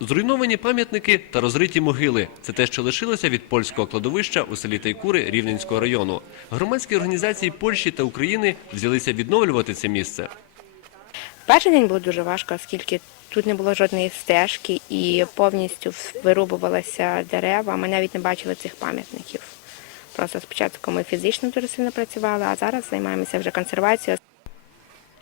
Зруйновані пам'ятники та розриті могили це те, що лишилося від польського кладовища у селі Тайкури Рівненського району. Громадські організації Польщі та України взялися відновлювати це місце. Перший день було дуже важко, оскільки тут не було жодної стежки і повністю вирубувалися дерева. Ми навіть не бачили цих пам'ятників. Просто спочатку ми фізично дуже сильно працювали, а зараз займаємося вже консервацією.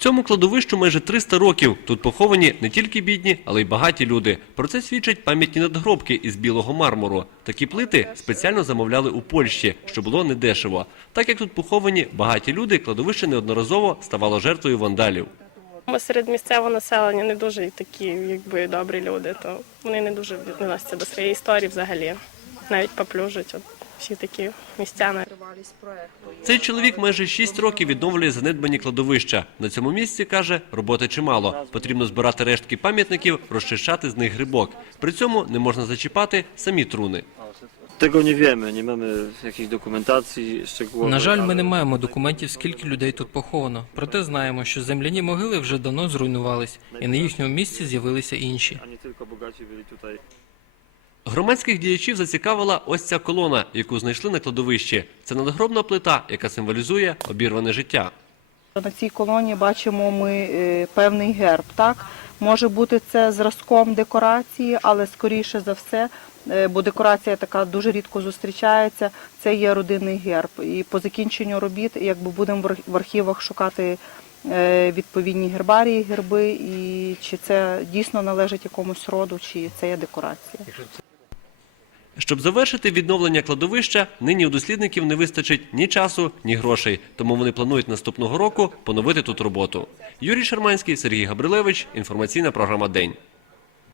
Цьому кладовищу майже 300 років. Тут поховані не тільки бідні, але й багаті люди. Про це свідчать пам'ятні надгробки із білого мармуру. Такі плити спеціально замовляли у Польщі, що було недешево. Так як тут поховані багаті люди, кладовище неодноразово ставало жертвою вандалів. Ми серед місцевого населення не дуже такі, якби добрі люди, то вони не дуже відносяться до своєї історії взагалі. Навіть поплюжать всі такі місця. Цей чоловік майже 6 років відновлює занедбані кладовища. На цьому місці каже, роботи чимало. Потрібно збирати рештки пам'ятників, розчищати з них грибок. При цьому не можна зачіпати самі труни. Tego nie wiemy, nie mamy jakiejś dokumentacji szczegółowej. На жаль, ми не маємо документів, скільки людей тут поховано. Проте знаємо, що земляні могили вже давно зруйнувались, і на їхньому місці з'явилися інші. A nie tylko bogaci byli tutaj. Громадських діячів зацікавила ось ця колона, яку знайшли на кладовищі. Це надгробна плита, яка символізує обірване життя. На цій колоні бачимо ми е, певний герб. Так може бути це зразком декорації, але скоріше за все, е, бо декорація така дуже рідко зустрічається. Це є родинний герб. І по закінченню робіт, якби будемо в архівах шукати е, відповідні гербарії, герби, і чи це дійсно належить якомусь роду, чи це є декорація. Щоб завершити відновлення кладовища, нині у дослідників не вистачить ні часу, ні грошей. Тому вони планують наступного року поновити тут роботу. Юрій Шарманський, Сергій Габрилевич. Інформаційна програма День.